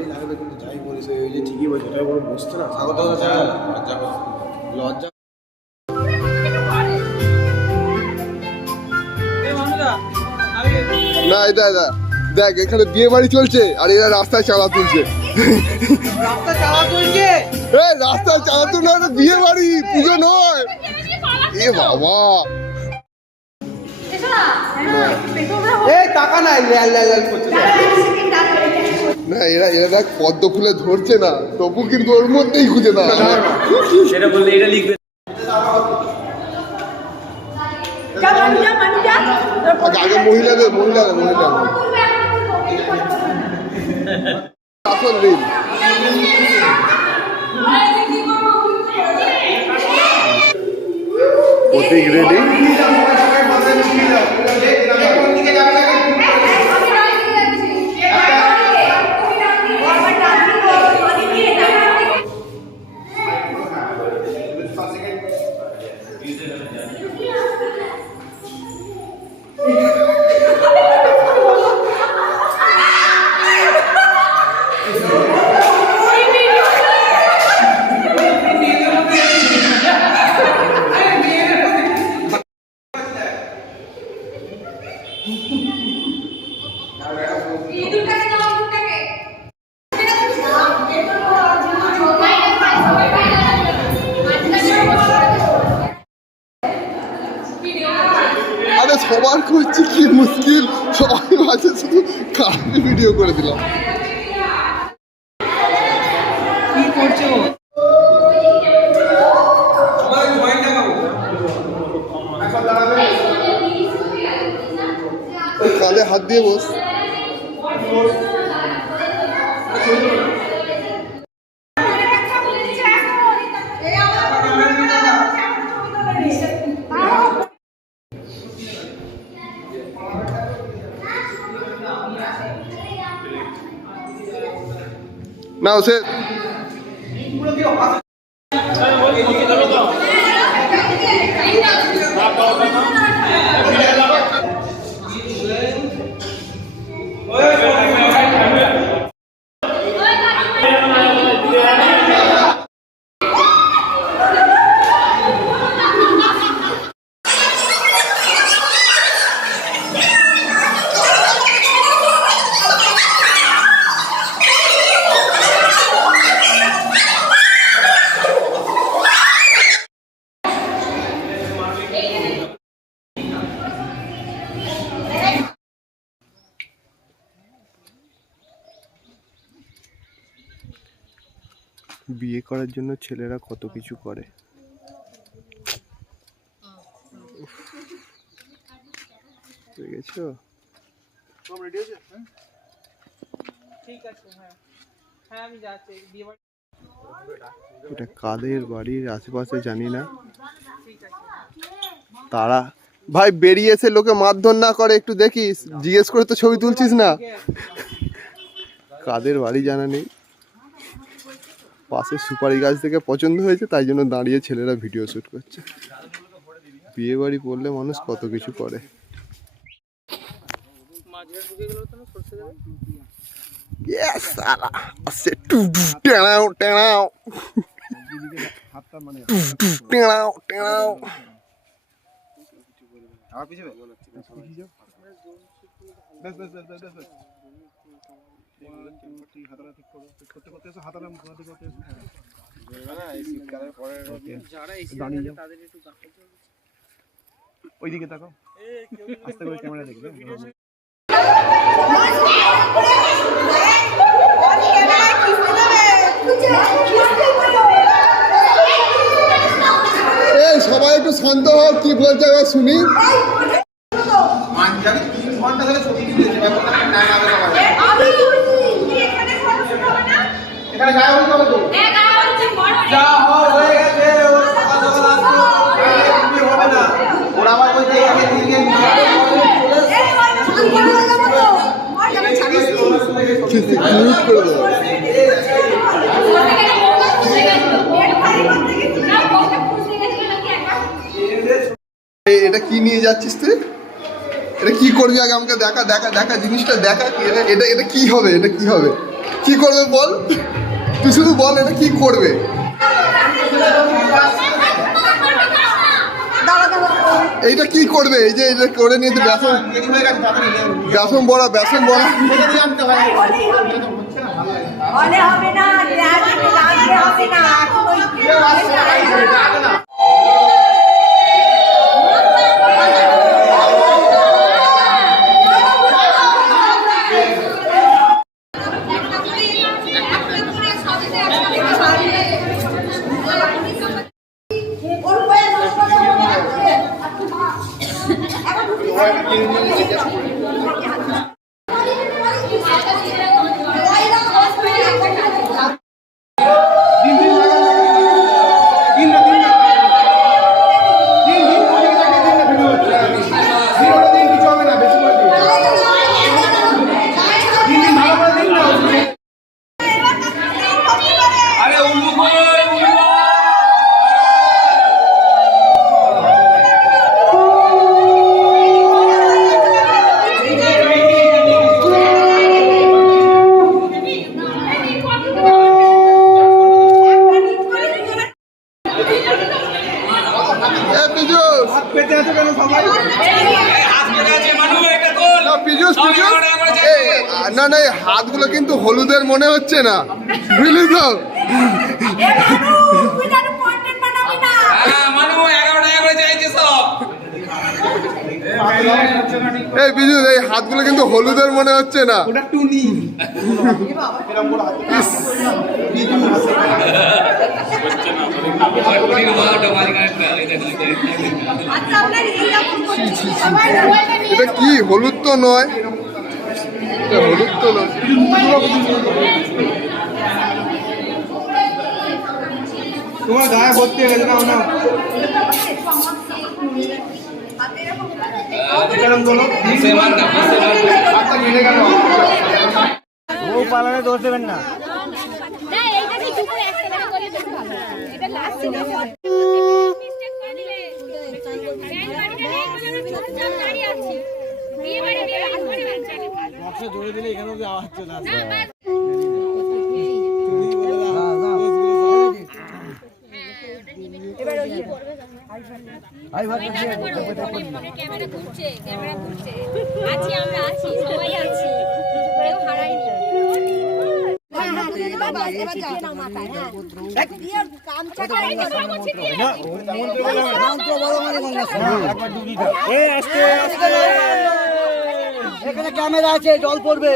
ভালোই লাগবে, কিন্তু যাই বলিস ওই যে ঠিকই বলছি, ওটাই বড় বসতো না স্বাগত লজ্জা লজ্জা। না এটা দেখ এখানে বিয়ে বাড়ি চলছে আর এরা রাস্তায় চালা তুলছে। রাস্তায় চালা তুলছে না, বিয়ে বাড়ি, পুজো নয়। এ বাবা না, এরা দেখ পদ্ম ফুলে ধরছে না, তবু কিন্তু ওর মধ্যেই খুঁজে না সেটা বললে এটা লিখবে। আগে মহিলাদের আসল দিন। প্রতীক রেডি। সবার করছে কি মুশকিল, সবাই মাঝে শুধু কাজে ভিডিও করে দিলাম। কি করছো? কাঁধে হাত দিয়ে বস। নাও সে বিয়ে করার জন্য ছেলেরা কত কিছু করে। এটা কাদের বাড়ির আশেপাশে জানি না, তারা ভাই বেরিয়ে এসে লোকে মারধর না করে একটু দেখিস, জিজ্ঞেস করে তো ছবি তুলছিস না। কাদের বাড়ি জানা নেই, পাশে সুপারি গাছ থেকে পছন্দ হয়েছে তাই জন্য দাঁড়িয়ে ছেলেরা ভিডিও শুট করছে। বিয়ে বাড়ি পড়লে মানুষ কত কিছু করে। ওইদিকে দেখো, আস্তে করে ক্যামেরা দেখবে। সবাই একটু শান্ত হও, কি বলছে এবার শুনি। এটা কি নিয়ে যাচ্ছিস তুই? এটা কি করবি আগে আমাকে দেখা দেখা দেখা জিনিসটা দেখা। এটা এটা কি হবে? এটা কি হবে? কি কি করবে বল, তুই শুধু বল এটা কি করবে। এইটা কি করবে, এই যে এটা করে নিয়ে বেসন বেসন বড়া বেসন বড়া হবে না, হবে না। না না, এই হাতগুলো কিন্তু হলুদের মনে হচ্ছে না, বুঝলি তো? এই বিজু, এই হাতগুলো কিন্তু হলুদের মনে হচ্ছে না। এটা কি হলুদ তো নয়, হলুদ তো নয়। তোমার গায়ে ভর্তি হয়ে গেছে না? ও পালানে দোষ দেবেন না। ধরে দিলে এখানে আওয়াজ চলে আসবে। ক্যামেরা ঘুরছে, আছি আমরা, আছি সবাই আছি, কেউ হারায়নি। এখানে ক্যামেরা আছে, জল পড়বে।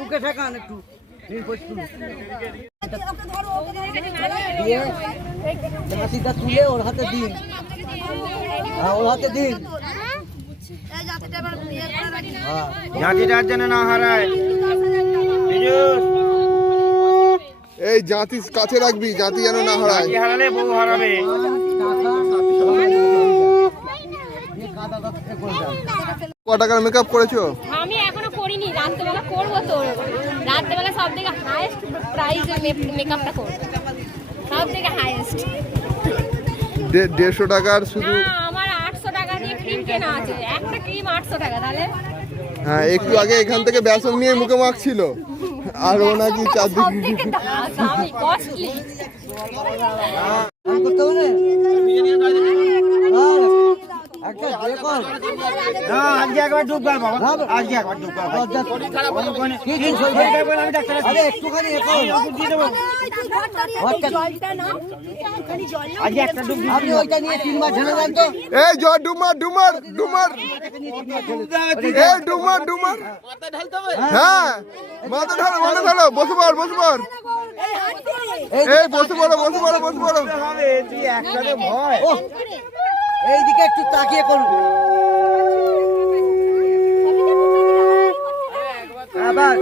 বুকে ঠেকান একটু, তুলে ওর হাতে দিন, ওর হাতে দিন, জাতিটার জন্য না হারায়। এই জাতি কাছে রাখবি, জাতি যেন না হারায়। হারালে বউ হারাবে। ক টাকার মেকআপ করেছো? আমি এখনো করিনি, রাত্রেবেলা করবো তো। রাত্রেবেলা সব থেকে হাইয়েস্ট প্রাইজে মেকআপটা করবো, সব থেকে হাইয়েস্ট। 150 টাকার শুধু? না, আমার 800 টাকা দিয়ে ক্রিম কেনা আছে, একটা ক্রিম 800 টাকা। তাহলে হ্যাঁ, একটু আগে এখান থেকে বেসন নিয়ে মুখে মাখছিল, আর ও নাকি চারদিকে কস্টলি। আজকে একবার ঢুকবার বাবা, আজকে একবার ঢুকবার। একটুখানি আপনি ওইটা নিয়ে 3 বার ঢেলে দেন তো। এই জয় ডুমার ডুমার ডুমার, এই ডুমার ডুমার। হ্যাঁ, মাথা ঢালো, মাথা ঢালো, বসে পড়, বসে পড়। এই বসে পড়ো, বসে পড়ো, বসে পড়ো। এইদিকে একটু তাকিয়ে করুন। আবার